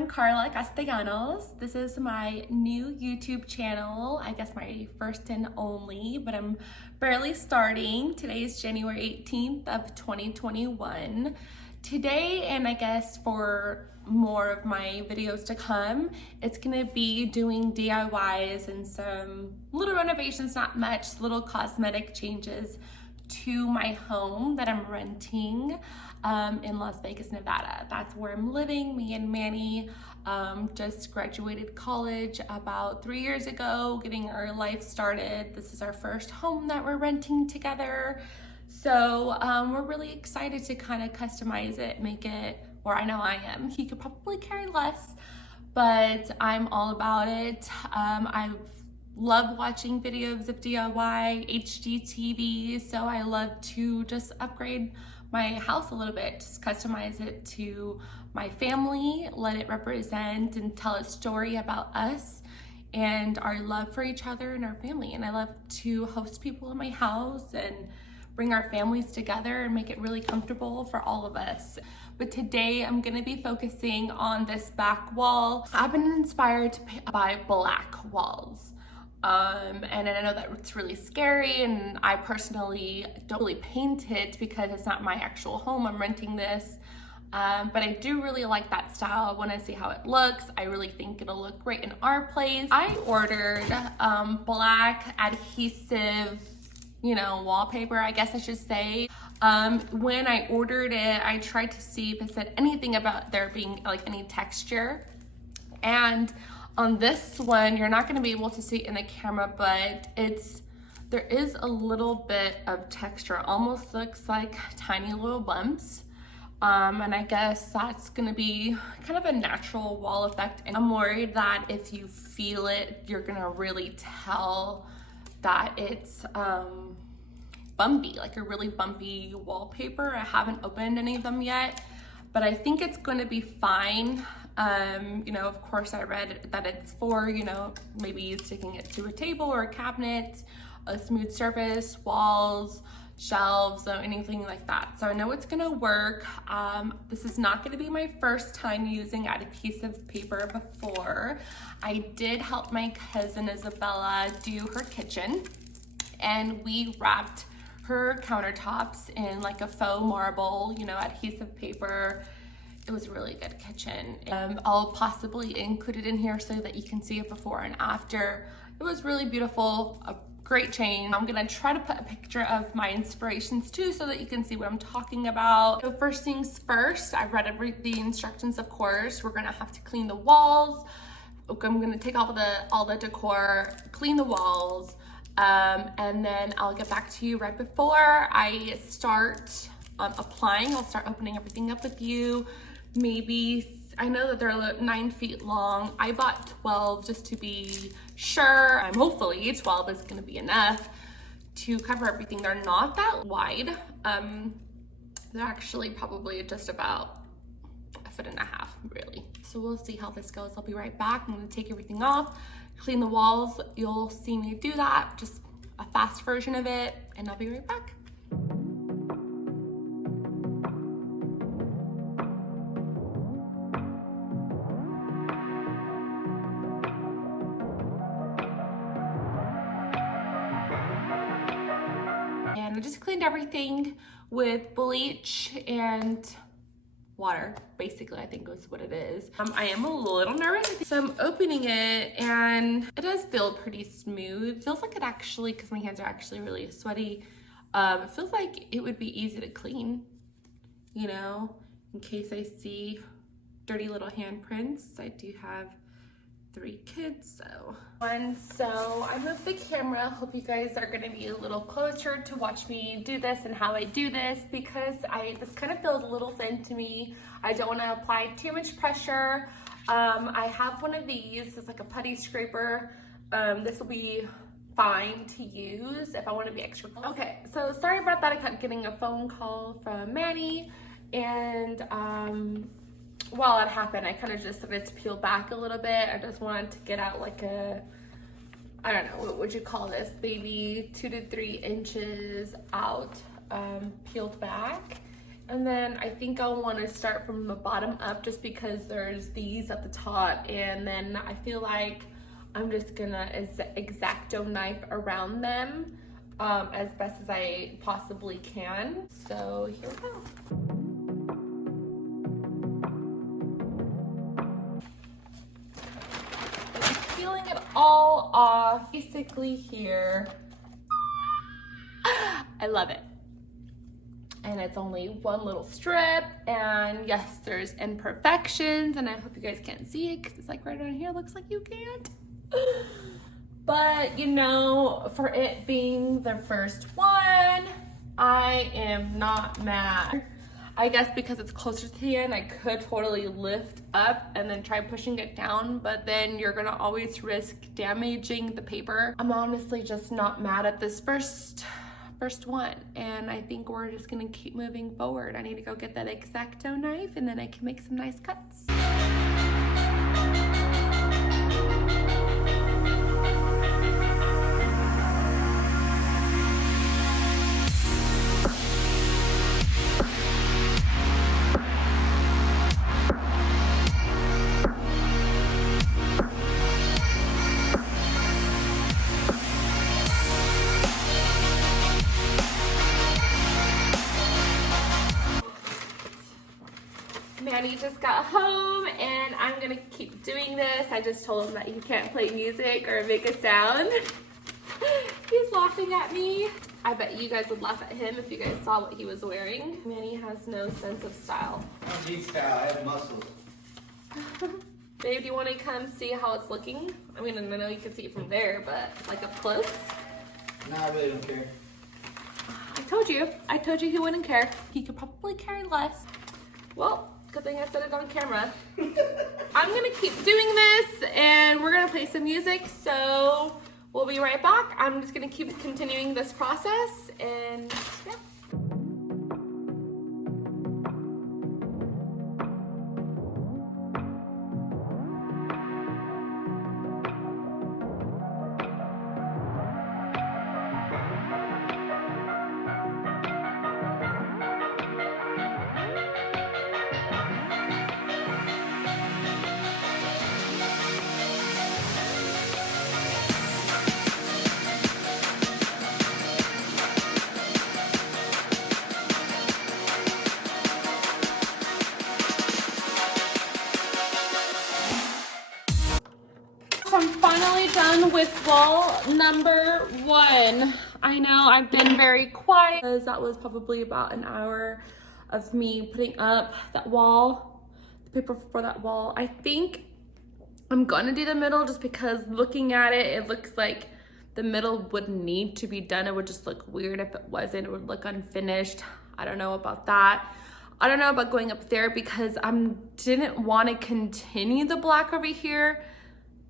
I'm Karla Castellanos. This is my new YouTube channel. I guess my first and only, but I'm barely starting. Today is January 18th of 2021. Today, and I guess for more of my videos to come, it's gonna be doing DIYs and some little renovations, not much, little cosmetic changes to my home that I'm renting in Las Vegas, Nevada. That's where I'm living. Me and Manny just graduated college about 3 years ago, getting our life started. This is our first home that we're renting together. So we're really excited to kind of customize it, make it, or I know I am. He could probably care less, but I'm all about it. I've love watching videos of DIY, HGTV, so I love to just upgrade my house a little bit, just customize it to my family, let it represent and tell a story about us and our love for each other and our family. And I love to host people in my house and bring our families together and make it really comfortable for all of us. But today I'm gonna be focusing on this back wall. I've been inspired by black walls. And I know that it's really scary, and I personally don't really paint it because it's not my actual home. I'm renting this, but I do really like that style. I want to see how it looks. I really think it'll look great in our place. I ordered black adhesive, wallpaper, I guess I should say. When I ordered it, I tried to see if it said anything about there being like any texture, and on this one, you're not gonna be able to see it in the camera, but there is a little bit of texture. Almost looks like tiny little bumps. And I guess that's gonna be kind of a natural wall effect. And I'm worried that if you feel it, you're gonna really tell that it's bumpy, like a really bumpy wallpaper. I haven't opened any of them yet, but I think it's gonna be fine. Of course I read that it's for, maybe sticking it to a table or a cabinet, a smooth surface, walls, shelves, or anything like that. So I know it's gonna work. This is not gonna be my first time using adhesive paper before. I did help my cousin Isabella do her kitchen, and we wrapped her countertops in like a faux marble, adhesive paper. It was a really good kitchen. I'll possibly include it in here so that you can see it before and after. It was really beautiful, a great chain. I'm gonna try to put a picture of my inspirations too so that you can see what I'm talking about. So first things first, I read the instructions, of course. We're gonna have to clean the walls. I'm gonna take all the decor, clean the walls, and then I'll get back to you right before I start applying. I'll start opening everything up with you. Maybe, I know that they're 9 feet long. I bought 12 just to be sure. Hopefully 12 is gonna be enough to cover everything. They're not that wide. They're actually probably just about 1.5 feet, really. So we'll see how this goes. I'll be right back. I'm gonna take everything off, clean the walls. You'll see me do that, just a fast version of it, and I'll be right back. And I just cleaned everything with bleach and water, basically, I think is what it is. I am a little nervous. So I'm opening it and it does feel pretty smooth. It feels like it actually, because my hands are actually really sweaty, it feels like it would be easy to clean, in case I see dirty little handprints. I do have 3 kids, so. So I moved the camera. Hope you guys are gonna be a little closer to watch me do this and how I do this, because this kind of feels a little thin to me. I don't wanna apply too much pressure. I have one of these. It's like a putty scraper. This will be fine to use if I wanna be extra close. Okay, so sorry about that. I kept getting a phone call from Manny, and while it happened, I kind of just started to peel back a little bit. I just wanted to get out like I don't know, what would you call this? Maybe 2 to 3 inches out, peeled back. And then I think I'll want to start from the bottom up just because there's these at the top, and then I feel like I'm just gonna X-Acto knife around them as best as I possibly can. So here we go. I'm peeling it all off basically here. I love it. And it's only one little strip, and yes, there's imperfections, and I hope you guys can't see it because it's like right around here. Looks like you can't. But you know, for it being the first one, I am not mad. I guess because it's closer to the end, I could totally lift up and then try pushing it down, but then you're gonna always risk damaging the paper. I'm honestly just not mad at this first one, and I think we're just gonna keep moving forward. I need to go get that X-Acto knife, and then I can make some nice cuts. Manny just got home, and I'm gonna keep doing this. I just told him that he can't play music or make a sound. He's laughing at me. I bet you guys would laugh at him if you guys saw what he was wearing. Manny has no sense of style. I don't need style, I have muscles. Babe, do you want to come see how it's looking? I mean, I know you can see it from there, but like up close? No, I really don't care. I told you he wouldn't care. He could probably care less. Well, good thing I said it on camera. I'm gonna keep doing this, and we're gonna play some music, so we'll be right back. I'm just gonna keep continuing this process, and yeah. I'm finally done with wall number 1. I know I've been very quiet because that was probably about an hour of me putting up that wall, the paper for that wall. I think I'm gonna do the middle just because looking at it, it looks like the middle would need to be done. It would just look weird if it wasn't. It would look unfinished. I don't know about that. I don't know about going up there because I didn't want to continue the black over here.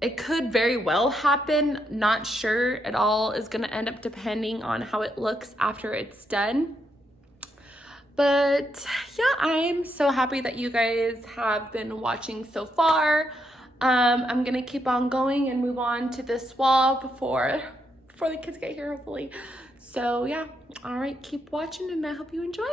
It could very well happen. Not sure. It all is gonna end up depending on how it looks after it's done. But yeah, I'm so happy that you guys have been watching so far. I'm gonna keep on going and move on to this wall before the kids get here, hopefully. So yeah, all right, keep watching, and I hope you enjoy.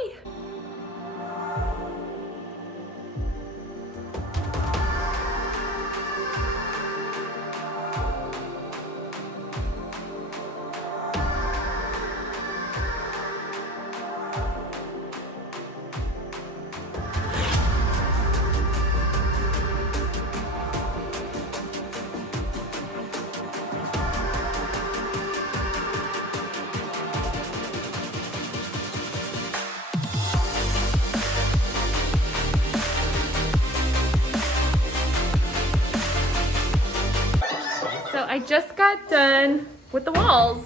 I just got done with the walls,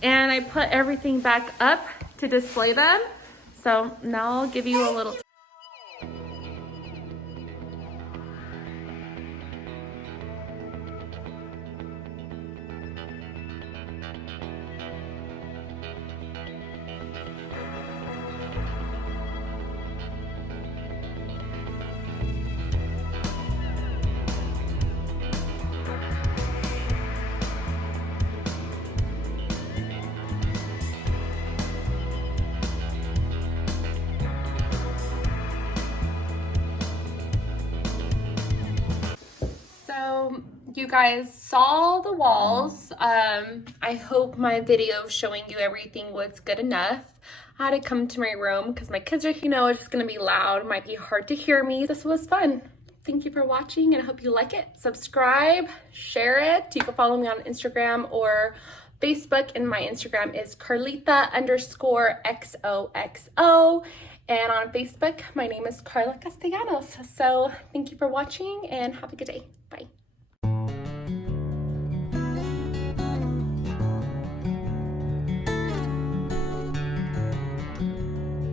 and I put everything back up to display them. So now I'll give you a little you guys saw the walls. I hope my video showing you everything was good enough. I had to come to my room because my kids are, it's just gonna be loud. It might be hard to hear me. This was fun. Thank you for watching and I hope you like it. Subscribe, share it. You can follow me on Instagram or Facebook, and my Instagram is Carlita_XOXO. And on Facebook, my name is Karla Castellanos. So thank you for watching and have a good day. Bye.